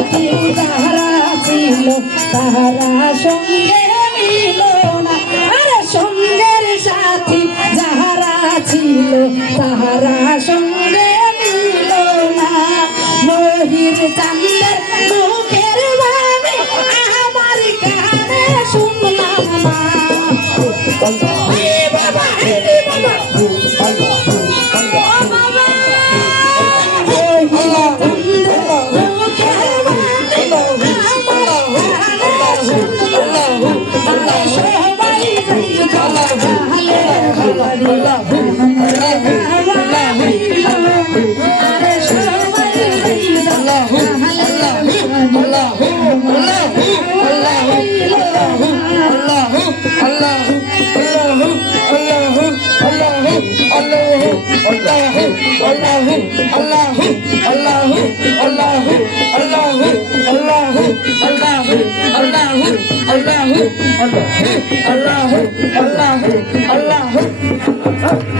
সাথী যাহারা ছিল তাহারা সঙ্গে নিল না। আরে সঙ্গের সাথী যাহারা ছিল তাহারা সঙ্গে নিল না। মহির চান্দের মুখের বাণী আমার কানে শুনলাম না। Allah